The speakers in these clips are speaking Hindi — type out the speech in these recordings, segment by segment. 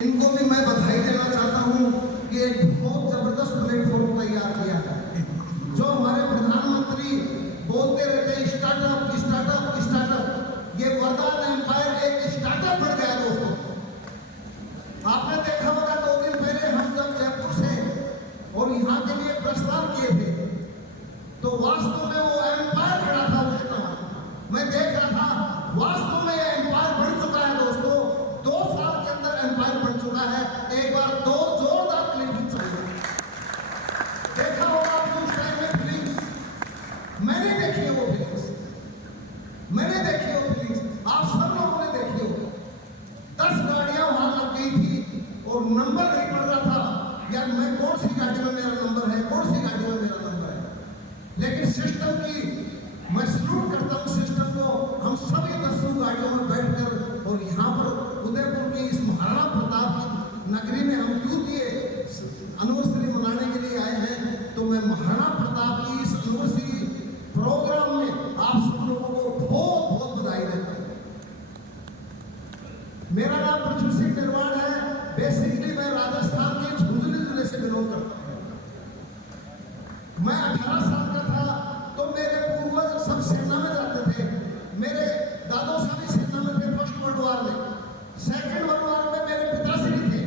इनको भी मैं बधाई देना चाहता हूं कि एक बहुत जबरदस्त प्लेटफॉर्म तैयार किया है। जो हमारे प्रधानमंत्री बोलते रहते हैं स्टार्टअप स्टार्टअप स्टार्टअप, ये वरदान एम्पायर एक स्टार्टअप बन गया दोस्तों। आपने देखा होगा 2 दिन पहले हम जब जयपुर से और यहाँ के लिए प्रस्थान किए थे तो वास्तव में वो एम्पायर खड़ा था उस समय। मैं देख रहा था वास्तव में ये एम्पायर बन चुका है दोस्तों। 2 साल के अंदर एम्पायर बन चुका है। एक बार 2 जोरदार क्लिपिंग चाहिए। देखा होगा आपने उस टाइम में फिल्म्स, मैंने देखी है वो फिल्म्स, मैंने देखी है वो फिल्म्स, आप सब लोगों ने देखी होगी। 10 गाड़ियां वहां लग गई थी और नंबर नहीं पड़ रहा था यार मैं कौन सी गाड़ी में मेरा नंबर है, कौन सी गाड़ी में मेरा नंबर है। लेकिन सिस्टम की मैं सल्यूट करता हूँ सिस्टम को। हम सभी 10 गाड़ियों में बैठकर और यहाँ पर उदयपुर की इस महाराणा प्रताप की नगरी में हम द्वितीय एनिवर्सरी मनाने के लिए आए हैं। तो मैं महाराणा प्रताप की इस एनिवर्सरी प्रोग्राम में आप सब लोगों को बहुत बहुत बधाई देता हूँ। मेरा नाम पृथ्वी सिंह निर्वाण है। बेसिकली मैं राजस्थान के झुंझुनू जिले से बिलोंग करता हूँ। मैं 18 साल का था तो मेरे पूर्वज सब सेना में जाते थे। मेरे दादो साहब सेना में थे फर्स्ट वर्ल्ड वॉर में। सेकेंड वर्ल्ड वॉर में मेरे पिताश्री थे।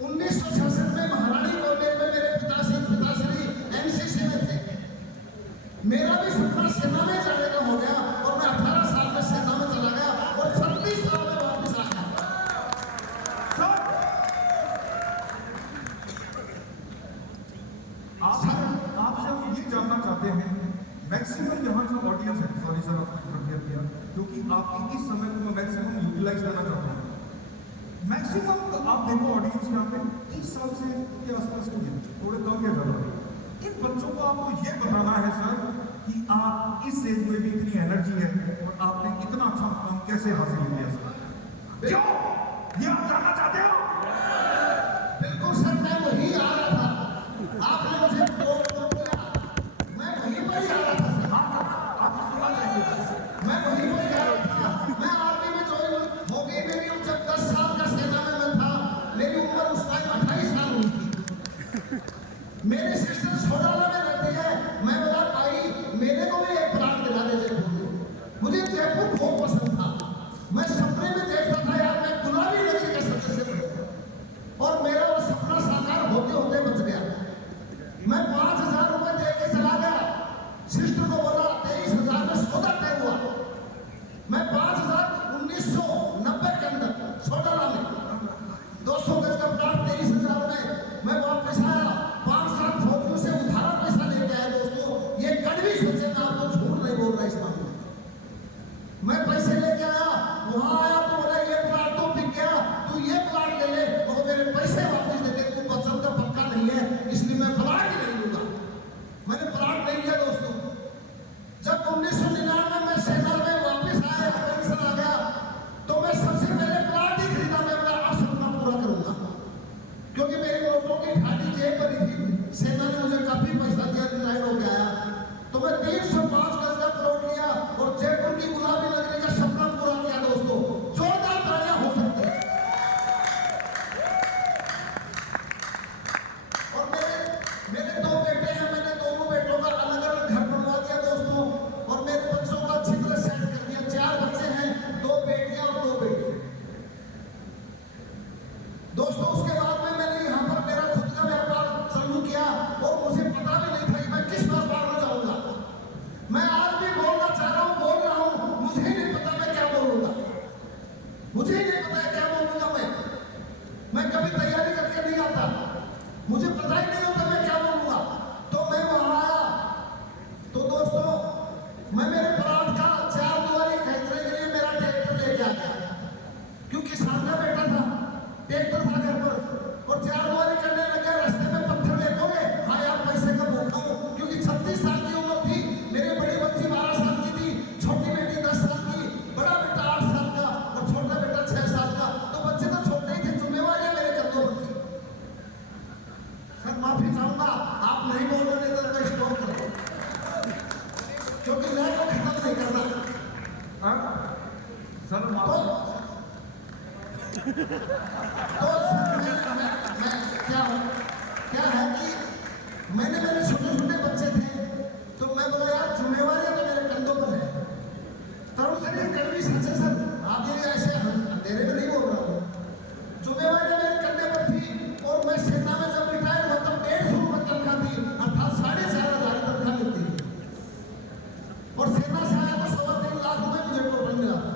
1966 में महारानी कॉलेज में मेरे पिताश्री एनसीसी में थे। मेरा भी सपना सेना में जाने का हो गया और मैं 18 साल में सेना में चला गया और 36 साल में वापस आ गया। आपसे हम ये जानना चाहते हैं, मैक्सिमम यहाँ जो ऑडियंस है, सॉरी सर आपने किया क्योंकि आपकी इस समय को मैं मैक्सिमम यूटिलाइज करना चाहता हूँ। मैक्सिमम आप देखो ऑडियंस यहाँ पे 30 साल से के आसपास के हैं, थोड़े कम या ज़्यादा। इन बच्चों को आपको ये बताना है सर कि आप इस एज में भी इतनी एनर्जी है और आपने इतना अच्छा काम कैसे हासिल किया सर? क्यों ये आप जानना चाहते हो? बिल्कुल सर, मैं वही आ रहा था। आपने मुझे फोन किया, मैं वहीं पर ही आ रहा था सर। आपको सुना चाहिए। मैं वहीं पर ही आ रहा था। मैं आर्मी में ज्वाइन हो गई मेरी जब 10 साल का सेना में मैं था। मेरी उम्र उस टाइम 28 साल हुई थी। मेरी सिस्टर सोडाला में रहती है। मैं बोला भाई मेरे को भी एक प्लाट दिला दे जयपुर। मुझे जयपुर बहुत पसंद था। मैं सपने में देखता था यार मैं गुलाबी नगरी का सदस्य और मेरा वो सपना साकार होते होते बच गया। मैं 5000 रुपए दे के चला गया। सिस्टर को बोला 23,000 में सौदा तय हुआ। मैं 5000 1990 के अंदर सोडाला में 200 गज का प्लाट 23,000 में मैं वापस आया। 5-7 फौजियों से उधारा पैसा लेके आया दोस्तों। ये कड़वी सोचे, मैं आपको झूठ नहीं बोल रहा इस मामले में। मैं पैसे लेके आया, वहां आया तो बोला ये प्लाट तो बिक गया, तू ये प्लाट ले ले और मेरे पैसे वापस दे दे। तू पसंद का पक्का नहीं है इसलिए मैं प्लाट ही नहीं लूंगा। मैंने प्लाट नहीं लिया दोस्तों। जब 1999 में सेना में वापस आया, पेंशन आ गया तो मैं सबसे पहले प्लाट ही खरीदा। मैं अपना सपना पूरा करूंगा क्योंकि मेरी नोटों की ठाठी जेब भरी थी। सेना ने मुझे काफी पैसा दिया, रिटायर हो गया तो मैं 305 गज का प्लॉट लिया और जयपुर की गुलाबी नगरी का सपना पूरा किया दोस्तों। जोरदार तालियां हो सकती है। और मेरे 2 बेटे हैं। मैंने दोनों बेटों का अलग अलग घर बनवा दिया दोस्तों और मेरे बच्चों को अच्छी तरह सेट कर दिया। 4 बच्चे हैं, 2 बेटियां और 2 बेटे दोस्तों। उसके बाद में मैंने यहाँ पर मेरा खुद का व्यापार चालू किया और मुझे पता भी नहीं था कि मैं किस व्यापार में जाऊंगा। मैं आज भी बोलना चाह रहा हूँ, बोल रहा हूँ, मुझे नहीं पता मैं क्या बोलूंगा। मुझे नहीं पता है क्या बोलूंगा। मैं कभी तैयारी करके नहीं आता, मुझे पता ही नहीं होता मैं क्या बोलूंगा। तो मैं वहां आया तो दोस्तों मैं मेरे प्लाट का 4 दुआरी खरीदने के लिए मेरा ट्रैक्टर लेके आ गया क्योंकि किसान का बेटा था, ट्रैक्टर था घर पर और 4 दुआरी करने लगा। रास्ते में पत्थर देखोगे, हाँ यार पैसे का भूखा हूं क्योंकि 36 साल की उम्र थी। मेरी बड़ी बच्ची 12 साल की थी, छोटी बेटी 10 साल की, बड़ा बेटा 8 साल का और छोटा बेटा 6 साल का। तो बच्चे तो छोटे ही थे, जिम्मेवारियां मेरे कंधों पर थी। सर माफी चाहूंगा, आप नहीं बोल रहे तो मैं स्टॉप कर दूं क्योंकि मैं को खत्म नहीं करना। सर तो क्या है कि मेरे छोटे छोटे बच्चे थे, तो मैं बोला यार जिम्मेवारियां तो मेरे कंधों पर है। तरुण सर ये कड़वी सच है सर, आप ये ऐसे अंधेरे में नहीं बोल रहा हूँ। जिम्मेवारियां मेरे कंधे पर थी और मैं सेना में जब रिटायर हुआ तब 150 रुपये तनख्वाह थी, अर्थात 4,500 तनख्वाह मिलती थी। और सेना से आया तो 3.25 लाख रुपए मुझे टोटल मिला था।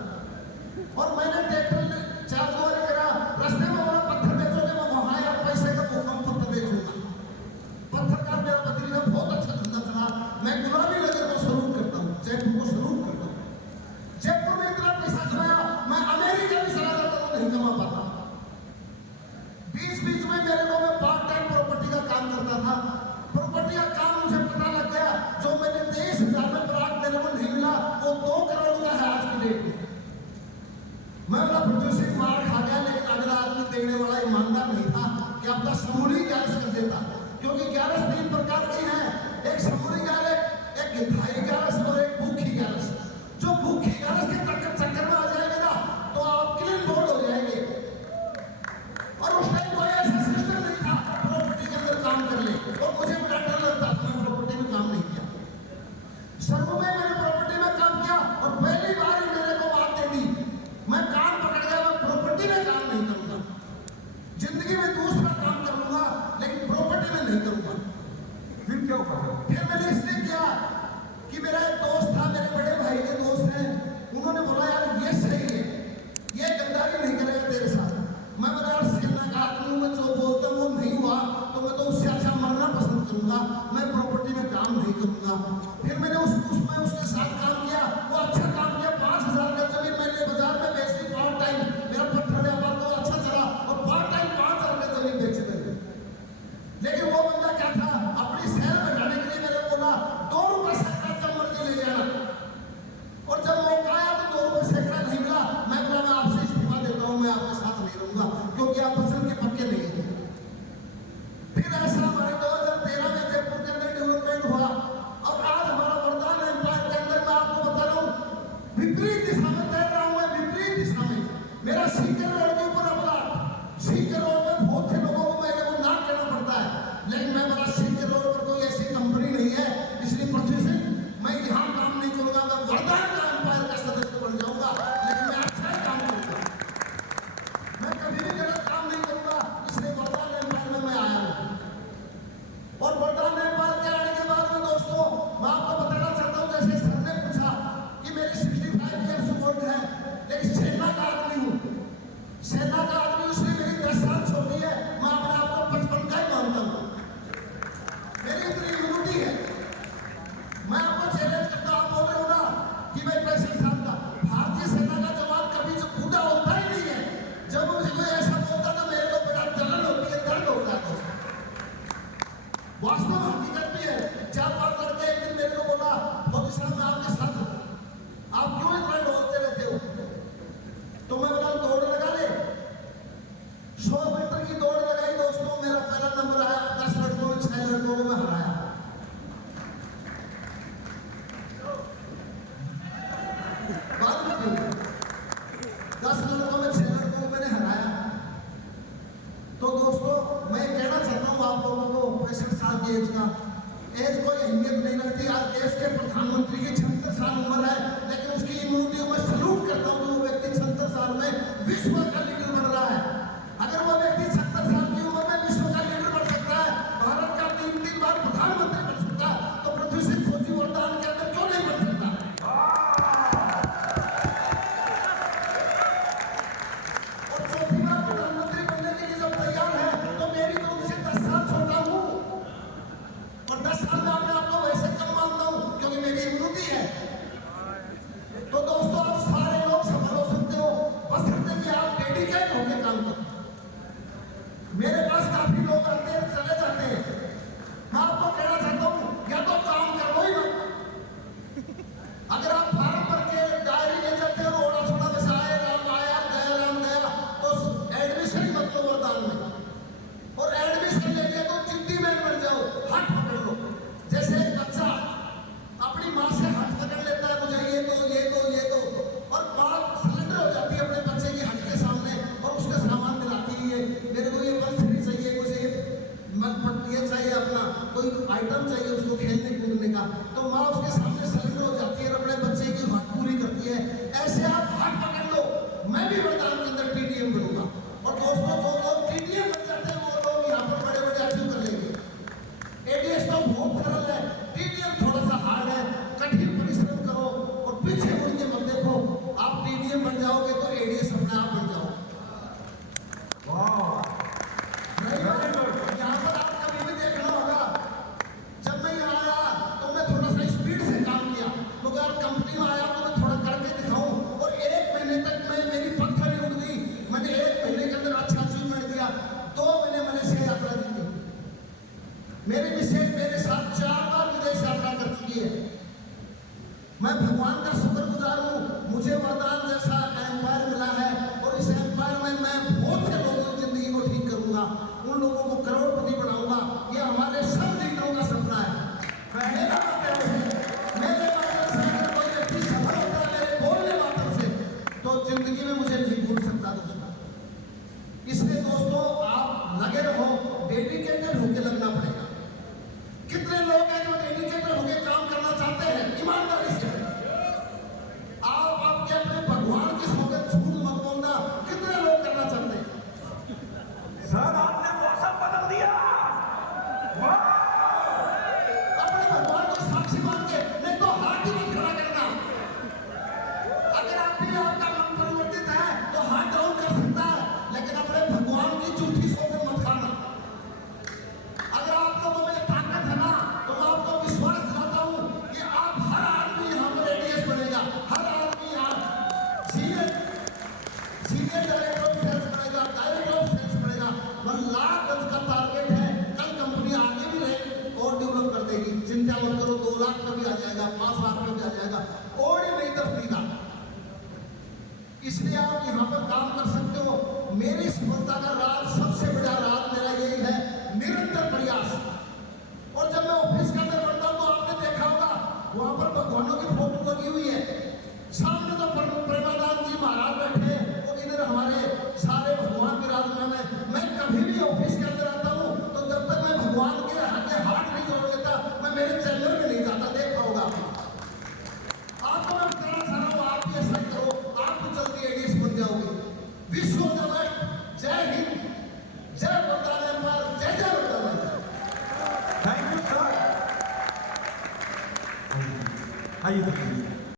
और मैंने ट्रैक्टर 4 दुआरी करा, रास्ते में बोला पत्थर बेचोगे, मैं वहां यार पैसे का भूखम पत्थर बेचूंगा। पत्थर का मेरा बदली का बहुत अच्छा धंधा चला। मैं गुलाबी नगर को सलूट करता हूँ, जयपुर को सलूट करता हूँ। जयपुर में इतना पैसा कमाया, मैं अमेरिका भी चला जाता तो नहीं कमा पाता। बीच बीच में मेरे को मैं पार्ट टाइम प्रॉपर्टी का काम करता था। प्रॉपर्टी का काम मुझे पता लग गया, जो मैंने 23,000 में प्लॉट मेरे को नहीं मिला, वो 2 करोड़ का है आज की डेट में। मैं बोला प्रोड्यूसिंग मार खा गया, लेकिन अगला आदमी देने वाला ईमानदार नहीं था कि अपना समूली गैस कर देता, क्योंकि गैस 3 प्रकार की है, एक समूली गैस, एक गिधाई गैस और एक भूखी गैस। जो भूखी गैस के चक्कर में आ जाएंगे ना तो आप क्लीन बोर्ड हो जाएंगे। और उस टाइम कोई ऐसा सिस्टम नहीं था प्रॉपर्टी के अंदर काम कर ले, और मुझे बड़ा डर लगता था, मैं प्रॉपर्टी में काम नहीं किया। सर्व में मैंने प्रॉपर्टी में काम किया और पहली बार ही मेरे को बात दे दी, मैं काम पकड़ गया, मैं प्रॉपर्टी में काम नहीं करूंगा। जिंदगी में दूसरा काम कर लूंगा लेकिन प्रॉपर्टी में नहीं करूंगा। फिर क्या हुआ सर? फिर मैंने इसलिए किया कि मेरा एक दोस्त था, मेरे बड़े भाई के दोस्त हैं, उन्होंने बोला यार ये सही है, ये गद्दारी नहीं करेगा तेरे साथ। मैं बोला यार सेना का आदमी हूं, मैं जो बोलता हूं वो नहीं हुआ तो मैं तो उससे अच्छा मरना पसंद करूंगा, मैं प्रॉपर्टी में काम नहीं करूंगा। फिर मैंने उसमें उसके साथ काम किया, वो अच्छा काम किया। 5,000 का जमीन मैंने बाजार में बेच दी पार्ट टाइम, मेरा पत्थर व्यापार तो अच्छा चला और पार्ट टाइम 5,000 का जमीन बेची मैंने। लेकिन वो बंदा क्या था, अपनी सेल बढ़ाने के लिए मेरे को बोला 2 रुपए सैकड़ा जब मर्जी ले जाना, और जब मौका आया तो 2 रुपए सैकड़ा नहीं मिला। मैं बोला मैं आपसे इस्तीफा देता हूँ, मैं आपके साथ नहीं रहूंगा, क्योंकि आप फसल के पक्के नहीं हैं। फिर ऐसा हमारे 2013 में जयपुर के अंदर डेवलपमेंट हुआ, और आज हमारा वरदान एम्पायर के अंदर मैं आपको बता रहा हूँ विपरीत दिशा में तैर रहा हूँ, मैं विपरीत दिशा में। मेरा सीकर रोड के ऊपर अपना सीकर रोड में बहुत से लोगों को मेरे को ना कहना पड़ता है, लेकिन मैं बड़ा सीकर रोड पर कोई ऐसी कंपनी नहीं है, इसलिए पृथ्वी सिंह मैं यहाँ काम नहीं करूंगा, मैं वरदान का एम्पायर का सदस्य बन जाऊंगा, लेकिन मैं अच्छा ही काम करूंगा, मैं कभी भी गलत काम नहीं करूंगा। इसलिए वरदान एम्पायर में मैं आया हूँ। और वरदान एम्पायर के आने के बाद में दोस्तों मैं आपको बताना चाहता हूँ, जैसे सर ने पूछा कि मेरी 65 ईयर्स ओल्ड है, लेकिन सेना का आदमी हूँ। सेना का आदमी इसलिए मेरी 10 साल छोटी है, मैं अपने आप को 55 का ही मानता हूँ। मेरी इतनी इम्यूनिटी है। मैं आपको चैलेंज करता हूँ, आप बोल रहे हो ना कि मैं 65 साल का, भारतीय सेना का जवान कभी जो बूढ़ा होता ही नहीं है। जब मुझे कोई ऐसा बोलता तो मेरे को बड़ा जलन होती है, दर्द होता है। वास्तव में हकीकत भी है। 4-5 लड़के एक दिन मेरे को बोला फौजी साहब मैं आपके साथ हूँ, आप क्यों इतना डोलते रहते हो? तो मैं बोला दौड़ लगा ले। 100 मीटर की दौड़ लगाई दोस्तों, मेरा पहला नंबर आया। 10 लड़कों में 6 लड़कों को मैं हराया। बात में क्यों? 10 लड़कों में 6 लड़कों को मैंने हराया। तो दोस्तों मैं कहना चाहता हूँ आप लोगों को, 65 साल की एज का, एज कोई अहमियत नहीं लगती। आज देश के प्रधानमंत्री की 76 साल उम्र है, लेकिन उसकी इम्यूनिटी को मैं सलूट करता हूँ। वो व्यक्ति 76 साल में विश्व का लीडर बन रहा है। अगर वो व्यक्ति 76 साल की उम्र में विश्व का लीडर बन सकता है, भारत का 3 बार प्रधानमंत्री बन सकता है, तो पृथ्वी सिंह फौजी वरदान के अंदर क्यों नहीं बन सकता? और 4थी बार प्रधानमंत्री बनने के लिए जब तैयार है तो मेरी तो मुझे 10 साल छोटा हूँ, और 10 साल में अपने आप को वैसे कम मानता हूँ क्योंकि मेरी इम्यूनिटी है। तो दोस्तों आप सारे लोग सफल हो सकते हो, बस कि आप तो माँ उसके सामने सरेंडर हो जाती है और अपने बच्चे की हक पूरी करती है। ऐसे आप हक पकड़ लो, मैं भी वरदान के अंदर टीडीएम बनूंगा। और दोस्तों, जो लोग टीडीएम बन जाते हैं वो लोग यहाँ पर बड़े बड़े अचीव कर लेंगे। एडीएस तो बहुत सरल है, टीडीएम थोड़ा सा हार्ड है। कठिन परिश्रम करो और पीछे मुड़ के मत देखो। आप टीडीएम बन जाओगे तो एडीएस अपने आप बन जाओगे। वाह, यहाँ पर आप कभी भी देखना होगा, जब मैं यहाँ आया तो मैं थोड़ा सा स्पीड से काम किया, मगर कंपनी में आया तो मैं थोड़ा करके दिखाऊं। और 1 महीने तक मेरी पत्थर ही उड़ गई। मैंने 1 महीने के अंदर अच्छा अचीवमेंट किया। 2 महीने मलेशिया यात्रा की थी। मेरी मिसेज मेरे साथ 4 बार विदेश यात्रा कर चुकी है। मैं भगवान का शुक्रगुजार हूँ, मुझे वरदान जैसा एम्पायर मिला है। और इस एम्पायर में मैं बहुत से लोगों की जिंदगी को ठीक करूंगा, उन लोगों को करोड़पति बनाऊंगा। ये हमारे सब लीडरों का सपना है। मेरा मतलब है, मेरे माध्यम से अगर कोई व्यक्ति सफल होता है मेरे बोलने माध्यम से, तो जिंदगी में मुझे नहीं भूल सकता दोस्तों। इसलिए दोस्तों, आप लगे रहो, डेडिकेटेड होकर लगना पड़ेगा। कितने लोग हैं जो डेडिकेटेड होकर काम करना चाहते हैं? ईमानदारी से आप आपके अपने भगवान की सौगंध झूठ मत बोलना। कितने लोग करना चाहते हैं? सर आपने मौसम बदल दिया। वाह, अपने भगवान को साक्षी मान के, नहीं तो हाथ ही मत खड़ा करना। अगर आप भी आपका मन परिवर्तित है तो हाथ डाउन कर सकता है, लेकिन अपने भगवान की झूठी सौगंध मत खाना। अगर आप लोगों में ताकत है ना, तो मैं आपको विश्वास दिलाता हूं कि आप हर आदमी यहाँ पर एडीएस बनेगा। हर आदमी यहाँ सीनियर डायरेक्टर ऑफ सेल्स बनेगा, डायरेक्टर ऑफ सेल्स बनेगा। 1 लाख गज का टारगेट है। कल कंपनी आगे भी रहे और डेवलप कर देगी। चिंता मत करो, 2 लाख का भी आ जाएगा, 5 लाख का भी आ जाएगा। और ये नहीं दर्दीदा, इसलिए आप यहाँ पर काम कर सकते हो। मेरी सफलता का राज, सबसे बड़ा राज मेरा यही है, निरंतर प्रयास।